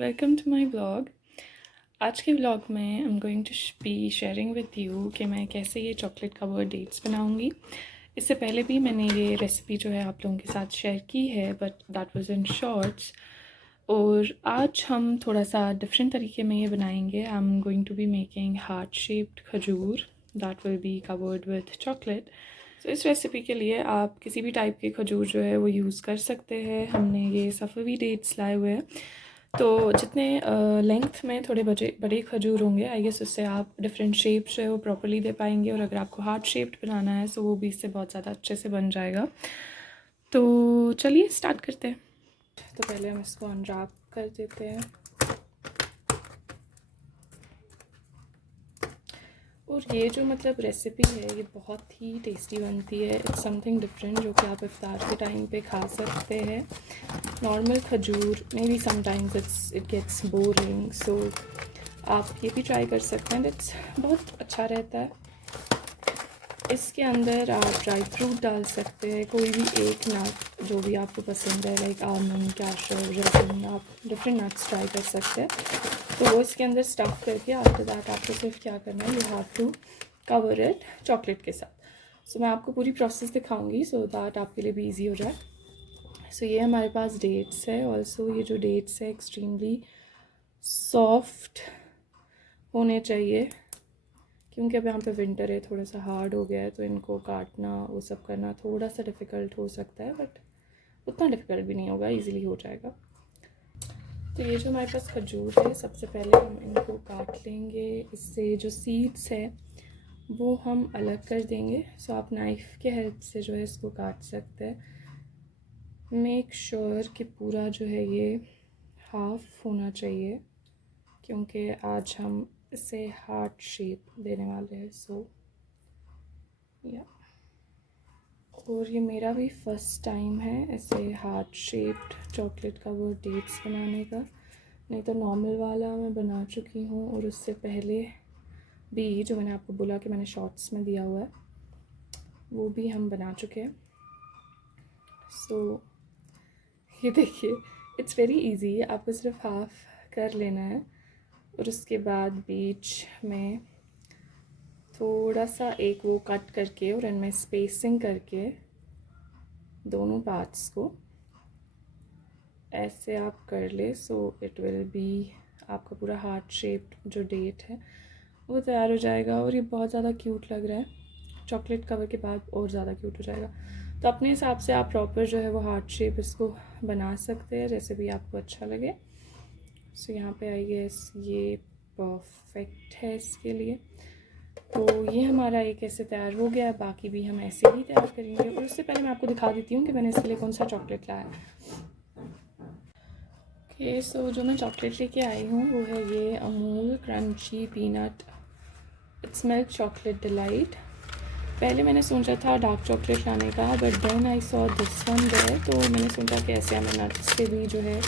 Welcome to my vlog. आज के vlog में I am going to be sharing with you कि मैं कैसे ये चॉकलेट कवर्ड डेट्स बनाऊंगी। इससे पहले भी मैंने ये रेसिपी जो है आप लोगों के साथ शेयर की है, but that was in shorts. और आज हम थोड़ा सा डिफरेंट तरीके में ये बनाएंगे। I am going to be making heart shaped khajur that will be covered with chocolate. तो इस रेसिपी के लिए आप किसी भी टाइप के खजूर जो है वो यूज़ कर सकते हैं। हमने ये सफ़वी डेट्स लाए हुए हैं, तो जितने लेंथ में थोड़े बड़े बड़े खजूर होंगे आई गेस उससे आप डिफरेंट शेप जो है वो प्रॉपर्ली दे पाएंगे। और अगर आपको हार्ट शेप्ड बनाना है तो वो भी इससे बहुत ज़्यादा अच्छे से बन जाएगा। तो चलिए स्टार्ट करते हैं। तो पहले हम इसको अनरैप कर देते हैं। और ये जो मतलब रेसिपी है ये बहुत ही टेस्टी बनती है। इट्स समथिंग डिफरेंट जो कि आप इफ्तार के टाइम पे खा सकते हैं। Normal khajur may be sometimes it gets boring, so आप ये भी ट्राई कर सकते हैं। इट्स बहुत अच्छा रहता है। इसके अंदर आप ड्राई फ्रूट डाल सकते हैं, कोई भी एक नट जो भी आपको पसंद है, लाइक आलमंड, कैशर, रेजिन, आप डिफरेंट नट्स ट्राई कर सकते हैं। तो वो इसके अंदर स्टफ़ करके आफ्टर दैट आपको सिर्फ क्या करना है, you have to cover it chocolate के साथ। सो मैं आपको पूरी प्रोसेस दिखाऊंगी सो दैट आपके लिए भी ईजी हो जाए। सो ये हमारे पास डेट्स है। ऑल्सो ये जो डेट्स है एक्सट्रीमली सॉफ्ट होने चाहिए, क्योंकि अब यहाँ पे विंटर है, थोड़ा सा हार्ड हो गया है, तो इनको काटना वो सब करना थोड़ा सा डिफ़िकल्ट हो सकता है, बट उतना डिफ़िकल्ट भी नहीं होगा, इजीली हो जाएगा। तो ये जो हमारे पास खजूर है, सबसे पहले हम इनको काट लेंगे। इससे जो सीड्स है वो हम अलग कर देंगे। सो आप नाइफ़ के हेल्प से जो है इसको काट सकते हैं। मेक श्योर कि पूरा जो है ये हाफ होना चाहिए, क्योंकि आज हम इसे हार्ट शेप देने वाले हैं। सो या और ये मेरा भी फर्स्ट टाइम है ऐसे हार्ट शेप्ड चॉकलेट का वो डेट्स बनाने का। नहीं तो नॉर्मल वाला मैं बना चुकी हूँ, और उससे पहले भी जो मैंने आपको बोला कि मैंने शॉर्ट्स में दिया हुआ है वो भी हम बना चुके हैं। सो ये देखिए, इट्स वेरी इजी। आपको सिर्फ हाफ कर लेना है और उसके बाद बीच में थोड़ा सा एक वो कट करके और इनमें स्पेसिंग करके दोनों पार्ट्स को ऐसे आप कर ले। सो इट विल बी आपका पूरा हार्ट शेप्ड जो डेट है वो तैयार हो जाएगा। और ये बहुत ज़्यादा क्यूट लग रहा है, चॉकलेट कवर के बाद और ज़्यादा क्यूट हो जाएगा। तो अपने हिसाब से आप प्रॉपर जो है वो हार्ट शेप इसको बना सकते हैं, जैसे भी आपको अच्छा लगे। सो यहाँ पे आई गेस ये परफेक्ट है इसके लिए। तो ये हमारा एक ऐसे तैयार हो गया। बाकी भी हम ऐसे ही तैयार करेंगे। और उससे पहले मैं आपको दिखा देती हूँ कि मैंने इसके लिए कौन सा चॉकलेट लाया है। ओके, सो जो मैं चॉकलेट लेके आई हूँ वो है ये Amul crunchy peanut it's milk chocolate delight. पहले मैंने सोचा था डार्क चॉकलेट लाने का, but then I saw this one there, तो मैंने सोचा कि ऐसे हमें नट्स से भी जो है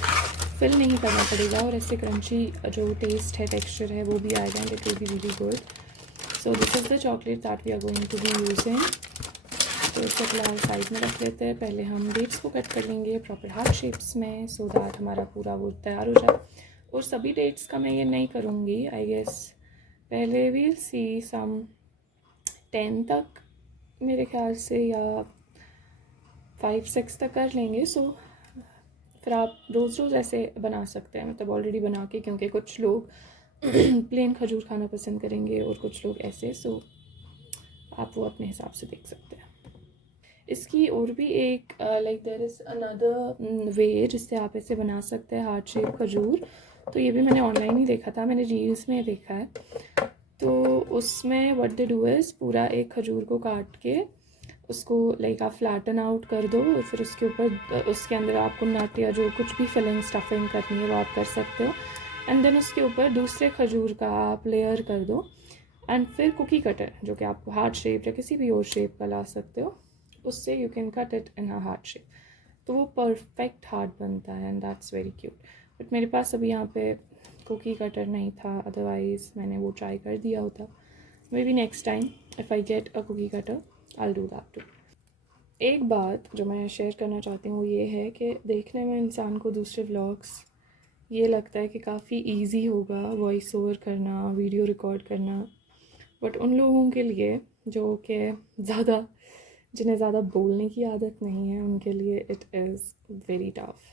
फिल नहीं करना पड़ेगा और ऐसे क्रंची जो टेस्ट है, टेक्सचर है वो भी आएगा and it will be really good. So this is the chocolate that we are going to be using. तो इसे फिलहाल साइड में रख लेते हैं। पहले हम डेट्स को कट कर लेंगे प्रॉपर हार्ट शेप्स में, सो दैट हमारा पूरा वो तैयार हो जाए। और सभी डेट्स का मैं ये नहीं करूँगी, आई गेस पहले वील सी सम 10 तक मेरे ख्याल से, या 5-6 तक कर लेंगे। सो फिर आप रोज़ रोज़ ऐसे बना सकते हैं, मतलब ऑलरेडी बना के, क्योंकि कुछ लोग प्लेन खजूर खाना पसंद करेंगे और कुछ लोग ऐसे। सो आप वो अपने हिसाब से देख सकते हैं। इसकी और भी एक like there is another way जिससे आप ऐसे बना सकते हैं हार्ट शेप खजूर। तो ये भी मैंने ऑनलाइन ही देखा था, मैंने रील्स में देखा है। तो उसमें व्हाट दे डू इज़ पूरा एक खजूर को काट के उसको लाइक आप फ्लैटन आउट कर दो, और फिर उसके ऊपर उसके अंदर आपको नट या जो कुछ भी फिलिंग स्टफिंग करनी है वो आप कर सकते हो। एंड देन उसके ऊपर दूसरे खजूर का आप लेयर कर दो। एंड फिर कुकी कटर जो कि आप हार्ट शेप या किसी भी और शेप का ला सकते हो, उससे you can cut it in a heart shape. तो वो परफेक्ट हार्ट बनता है and that's very cute. But मेरे पास अभी यहाँ पे कुकी कटर नहीं था, अदरवाइज़ मैंने वो ट्राई कर दिया होता। Maybe next time if I get a cookie cutter I will do that too. एक बात जो मैं शेयर करना चाहती हूँ वो ये है कि देखने में इंसान को दूसरे व्लॉग्स ये लगता है कि काफ़ी इजी होगा वॉइस ओवर करना, वीडियो रिकॉर्ड करना, बट उन लोगों के लिए जो कि जिन्हें ज़्यादा बोलने की आदत नहीं है, उनके लिए इट इज़ वेरी टफ।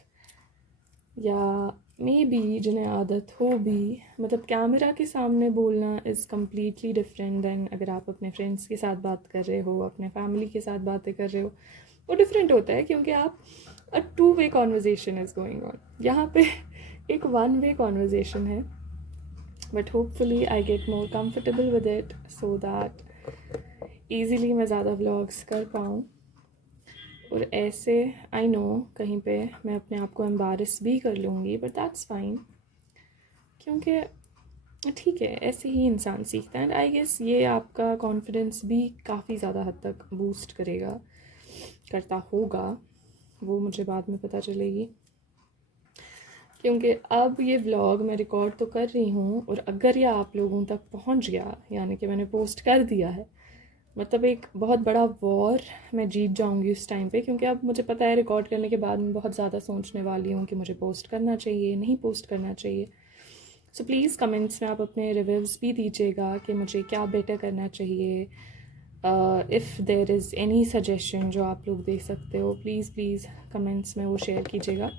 या मे बी जिन्हें आदत हो भी, मतलब कैमरा के सामने बोलना इज़ कम्प्लीटली डिफरेंट दैन अगर आप अपने फ्रेंड्स के साथ बात कर रहे हो, अपने फैमिली के साथ बातें कर रहे हो। वो डिफरेंट होता है क्योंकि आप अ two way conversation is going on. यहाँ पे एक 1-वे कॉन्वर्जेसन है, but hopefully I get more comfortable with it so that easily मैं ज़्यादा व्लॉग्स कर पाऊँ। और ऐसे आई नो कहीं पे मैं अपने आप को एम्बारस भी कर लूँगी, बट दैट्स फाइन, क्योंकि ठीक है, ऐसे ही इंसान सीखता है। एंड आई गेस ये आपका कॉन्फिडेंस भी काफ़ी ज़्यादा हद तक बूस्ट करता होगा, वो मुझे बाद में पता चलेगी। क्योंकि अब ये व्लॉग मैं रिकॉर्ड तो कर रही हूँ, और अगर ये आप लोगों तक पहुँच गया, यानी कि मैंने पोस्ट कर दिया है, मतलब एक बहुत बड़ा वॉर मैं जीत जाऊंगी उस टाइम पे। क्योंकि अब मुझे पता है रिकॉर्ड करने के बाद मैं बहुत ज़्यादा सोचने वाली हूँ कि मुझे पोस्ट करना चाहिए, नहीं पोस्ट करना चाहिए। सो प्लीज़ कमेंट्स में आप अपने रिव्यूज़ भी दीजिएगा कि मुझे क्या बेटर करना चाहिए। If there is any suggestion जो आप लोग दे सकते हो, प्लीज़ कमेंट्स में वो शेयर कीजिएगा,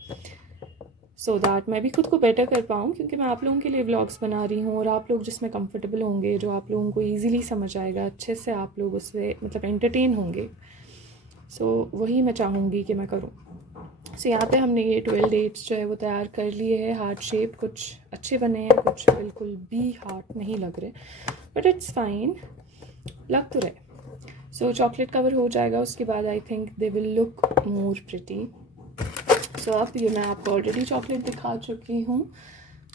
सो दैट मैं भी खुद को बेटर कर पाऊँ। क्योंकि मैं आप लोगों के लिए व्लॉग्स बना रही हूँ, और आप लोग जिसमें कंफर्टेबल होंगे, जो आप लोगों को ईज़िली समझ आएगा, अच्छे से आप लोग उससे मतलब एंटरटेन होंगे, सो वही मैं चाहूँगी कि मैं करूँ। सो यहाँ पे हमने ये 12 डेट्स जो है वो तैयार कर लिए हैं, हार्ट शेप। कुछ अच्छे बने हैं, कुछ बिल्कुल भी हार्ट नहीं लग रहे, बट इट्स फाइन, लग तो रहे। सो चॉकलेट कवर हो जाएगा, उसके बाद I think they will look more pretty. So अब ये मैं आपको ऑलरेडी चॉकलेट दिखा चुकी हूँ,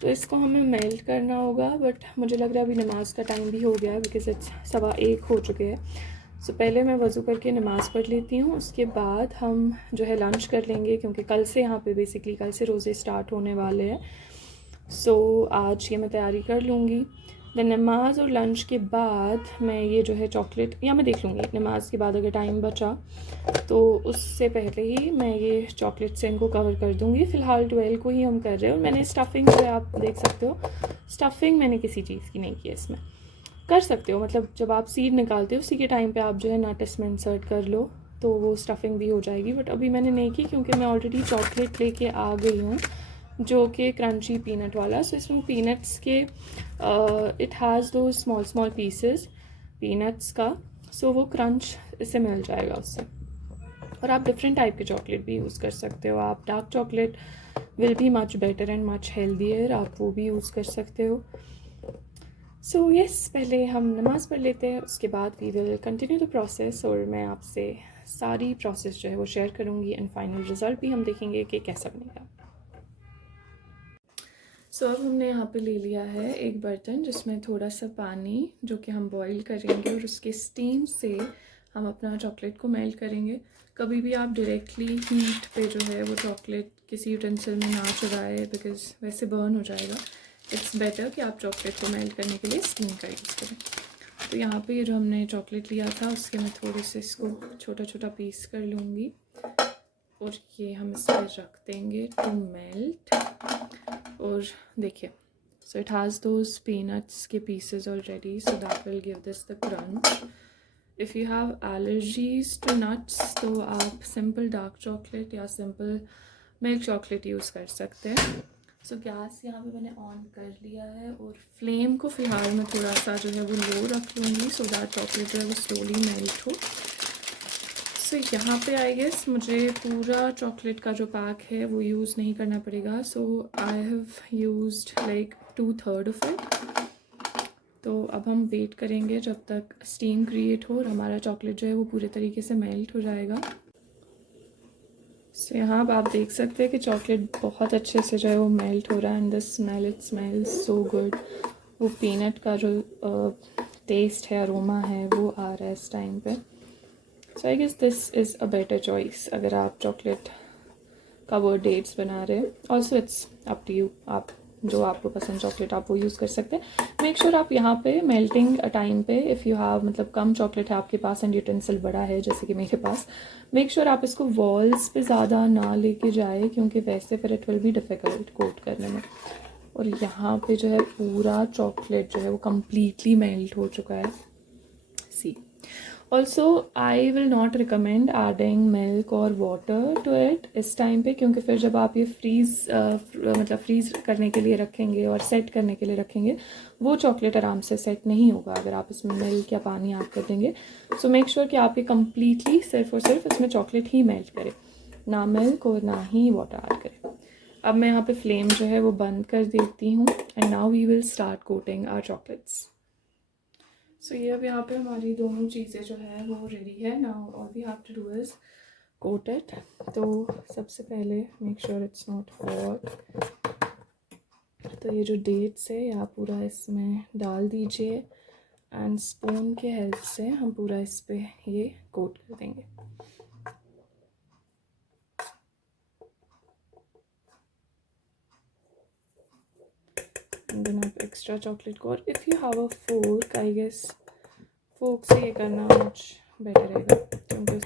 तो इसको हमें मेल्ट करना होगा। बट मुझे लग रहा है अभी नमाज का टाइम भी हो गया है, बिकॉज इट्स 1:15 हो चुके हैं। सो पहले मैं वज़ू करके नमाज़ पढ़ लेती हूँ, उसके बाद हम जो है लंच कर लेंगे, क्योंकि कल से यहाँ पे बेसिकली कल से रोज़े स्टार्ट होने वाले हैं। सो आज ये मैं तैयारी कर लूँगी। देन नमाज और लंच के बाद मैं ये जो है चॉकलेट, या मैं देख लूँगी नमाज के बाद अगर टाइम बचा तो उससे पहले ही मैं ये चॉकलेट से इनको कवर कर दूँगी। फ़िलहाल 12 को ही हम कर रहे हैं। और मैंने स्टफिंग जो है आप देख सकते हो, स्टफिंग मैंने किसी चीज़ की नहीं की है, इसमें कर सकते हो, मतलब जब आप सीड निकालते हो उसी के टाइम पे आप जो है नट इसमें इंसर्ट कर लो, तो वो स्टफिंग भी हो जाएगी। बट अभी मैंने नहीं की, क्योंकि मैं ऑलरेडी चॉकलेट लेके आ गई हूँ जो कि क्रंची पीनट वाला। सो इसमें पीनट्स के इट हैज़ दो स्मॉल पीसेस पीनट्स का, सो वो क्रंच इससे मिल जाएगा उससे। और आप डिफरेंट टाइप के चॉकलेट भी यूज़ कर सकते हो। आप dark chocolate will be much better and much healthier, आप वो भी यूज़ कर सकते हो। सो यस, पहले हम नमाज़ पढ़ लेते हैं, उसके बाद we will continue the process, और मैं आपसे सारी प्रोसेस जो है वो शेयर करूँगी, एंड फाइनल रिज़ल्ट भी हम देखेंगे कि कैसा बनेगा। सो अब हमने यहाँ पे ले लिया है एक बर्तन, जिसमें थोड़ा सा पानी जो कि हम बॉईल करेंगे, और उसके स्टीम से हम अपना चॉकलेट को मेल्ट करेंगे। कभी भी आप डायरेक्टली हीट पे जो है वो चॉकलेट किसी यूटेंसिल में ना चढ़ाए, बिकॉज वैसे बर्न हो जाएगा। इट्स बेटर कि आप चॉकलेट को मेल्ट करने के लिए स्टीम का यूज़ करें। तो यहाँ पे ये जो हमने चॉकलेट लिया था, उसके मैं थोड़े से इसको छोटा पीस कर लूँगी, और ये हम इस पर रख देंगे टू मेल्ट। और देखिए, so it has those peanuts के pieces already, so that will give this the crunch. If you have allergies to nuts, तो आप सिंपल डार्क चॉकलेट या सिंपल मिल्क चॉकलेट यूज़ कर सकते हैं। सो गैस यहाँ पे मैंने ऑन कर लिया है, और फ्लेम को फ़िलहाल मैं थोड़ा सा जो है वो लो रख लूँगी, सो दैट चॉकलेट जो है वो स्लोली मेल्ट हो। सो यहाँ पे आई गेस मुझे पूरा चॉकलेट का जो पैक है वो यूज़ नहीं करना पड़ेगा। So I have used like 2/3 of it. तो अब हम वेट करेंगे जब तक स्टीम क्रिएट हो, और हमारा चॉकलेट जो है वो पूरे तरीके से मेल्ट हो जाएगा। सो यहाँ अब आप देख सकते हैं कि चॉकलेट बहुत अच्छे से जो है वो मेल्ट हो रहा है, and the smell, it smells so good. वो पीनट का जो टेस्ट है, अरोमा है, वो आ रहा है इस टाइम पे। So I guess this is a better choice अगर आप चॉकलेट कवर्ड डेट्स बना रहे हैं। Also it's up to you, आप जो आपको पसंद चॉकलेट आप वो यूज़ कर सकते हैं। मेक श्योर आप यहाँ पे मेल्टिंग टाइम पे इफ़ यू हैव मतलब कम चॉकलेट है आपके पास एंड यूटेंसिल बड़ा है जैसे कि मेरे पास, मेक श्योर आप इसको वॉल्स पे ज़्यादा ना लेके जाए क्योंकि वैसे फिर it will be difficult coat करने में। और यहाँ पे जो है पूरा चॉकलेट जो है वो कम्प्लीटली मेल्ट हो चुका है। See also I will not recommend adding milk और वाटर टू इट इस टाइम पे, क्योंकि फिर जब आप ये मतलब फ्रीज़ करने के लिए रखेंगे और सेट करने के लिए रखेंगे वो चॉकलेट आराम से सेट नहीं होगा अगर आप इसमें मिल्क या पानी ऐड कर देंगे। सो मेक श्योर कि आप ये कम्प्लीटली सिर्फ और सिर्फ इसमें चॉकलेट ही मेल्ट करें, ना मिल्क और ना ही वाटर ऐड करें। अब मैं यहाँ पे फ्लेम जो है वो बंद कर देती हूँ and now we will start coating our chocolates. So ये अब यहाँ पे हमारी दोनों चीज़ें जो है वो रेडी है। Now all we have to do is coat it. तो सबसे पहले make sure it's not hot. तो ये जो डेट्स है या पूरा इसमें डाल दीजिए एंड स्पून के हेल्प से हम पूरा इस पर ये कोट कर देंगे। देन आप एक्स्ट्रा चॉकलेट को, और if you have a fork I guess fork से ये करना मच बेटर रहेगा क्योंकि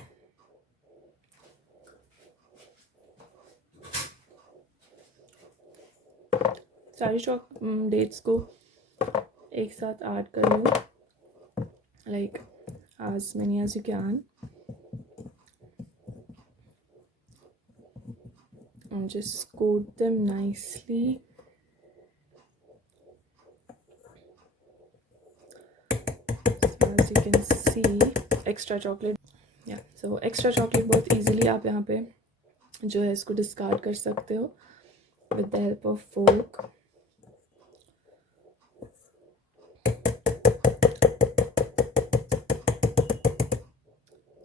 सारी डेट्स को एक साथ ऐड कर लो, like as many as you can, and just coat them nicely. So as you can see extra chocolate, yeah, so extra chocolate बहुत easily आप यहाँ पे जो है इसको डिस्कार्ड कर सकते हो with the help of fork.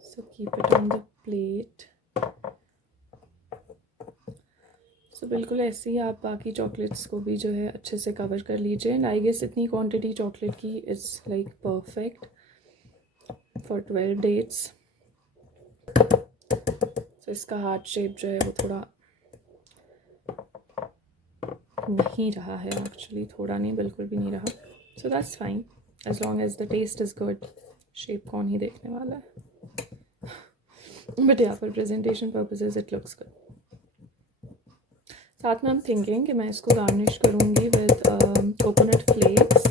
So keep it on the plate. So बिल्कुल ऐसे ही आप बाकी चॉकलेट्स को भी जो है अच्छे से कवर कर लीजिए। एंड आई गेस इतनी क्वांटिटी चॉकलेट की is like perfect for 12 dates. So इसका हार्ट शेप जो है वो थोड़ा नहीं रहा है, एक्चुअली थोड़ा नहीं बिल्कुल भी नहीं रहा। So that's fine as long as the taste is good. Shape कौन ही देखने वाला है, बट या for presentation purposes it looks good. साथ में हम थिंकिंग कि मैं इसको गार्निश करूँगी विद कोकोनट फ्लेक्स।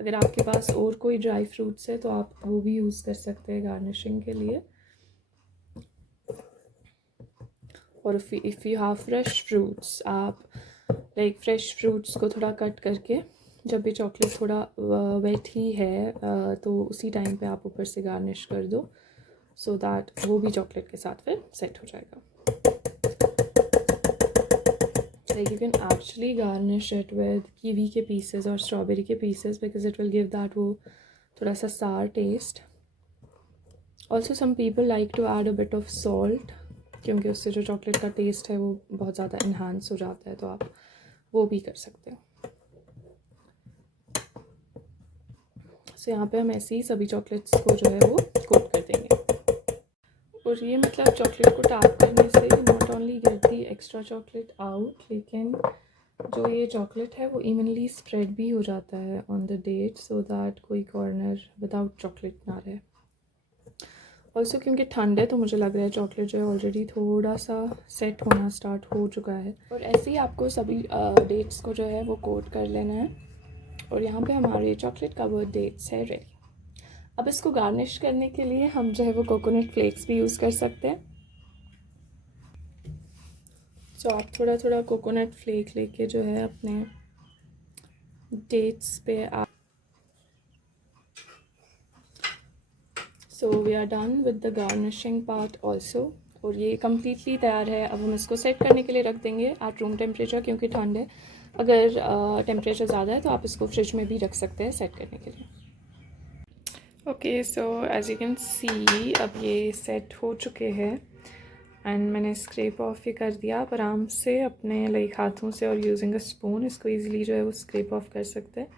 अगर आपके पास और कोई ड्राई फ्रूट्स है तो आप वो भी यूज़ कर सकते हैं गार्निशिंग के लिए। और if you have fresh fruits, आप लाइक फ्रेश फ्रूट्स को थोड़ा कट करके जब भी चॉकलेट थोड़ा वेट ही है तो उसी टाइम पे आप ऊपर से गार्निश कर दो, सो दैट वो भी चॉकलेट के साथ फिर सेट हो जाएगा। Like you can actually garnish it with kiwi के pieces और strawberry के pieces because it will give that वो थोड़ा सा sour taste. Also some people like to add a bit of salt क्योंकि उससे जो चॉकलेट का टेस्ट है वो बहुत ज़्यादा इन्हांस हो जाता है, तो आप वो भी कर सकते हो। सो यहाँ पे हम ऐसे ही सभी चॉकलेट्स को जो है वो कोट कर देंगे। और ये मतलब चॉकलेट को टैप करने से not only get the extra chocolate out, लेकिन जो ये चॉकलेट है वो इवनली स्प्रेड भी हो जाता है on the date, so that कोई कॉर्नर विदाउट चॉकलेट ना रहे। ऑल्सो क्योंकि ठंड है तो मुझे लग रहा है चॉकलेट जो है ऑलरेडी थोड़ा सा सेट होना स्टार्ट हो चुका है। और ऐसे ही आपको सभी डेट्स को जो है वो कोट कर लेना है। और यहाँ पे हमारे चॉकलेट कवर्ड डेट्स है रेडी। अब इसको गार्निश करने के लिए हम जो है वो कोकोनट फ्लेक्स भी यूज़ कर सकते हैं। सो आप थोड़ा थोड़ा कोकोनट फ्लेक लेके जो है अपने डेट्स पे आप। So we are done with the garnishing part also. और ये कम्प्लीटली तैयार है। अब हम इसको सेट करने के लिए रख देंगे एट रूम टेम्परेचर क्योंकि ठंड है। अगर टेम्परेचर ज़्यादा है तो आप इसको फ्रिज में भी रख सकते हैं सेट करने के लिए। Okay, so as you can see अब ये सेट हो चुके हैं एंड मैंने स्क्रैप ऑफ ही कर दिया। आप आराम से अपने लाइक हाथों से और यूजिंग अ स्पून इसको ईजिली जो है वो स्क्रैप ऑफ कर सकते हैं।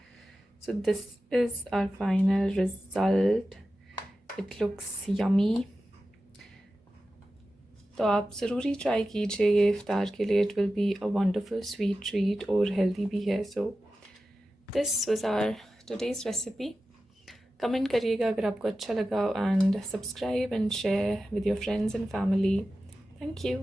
So this is our final result. It looks yummy. तो आप ज़रूरी ट्राई कीजिए ये इफ्तार के लिए. It will be a wonderful sweet treat और हेल्दी भी है. So this was our today's recipe. Comment करिएगा अगर आपको अच्छा लगा, and subscribe and share with your friends and family. Thank you.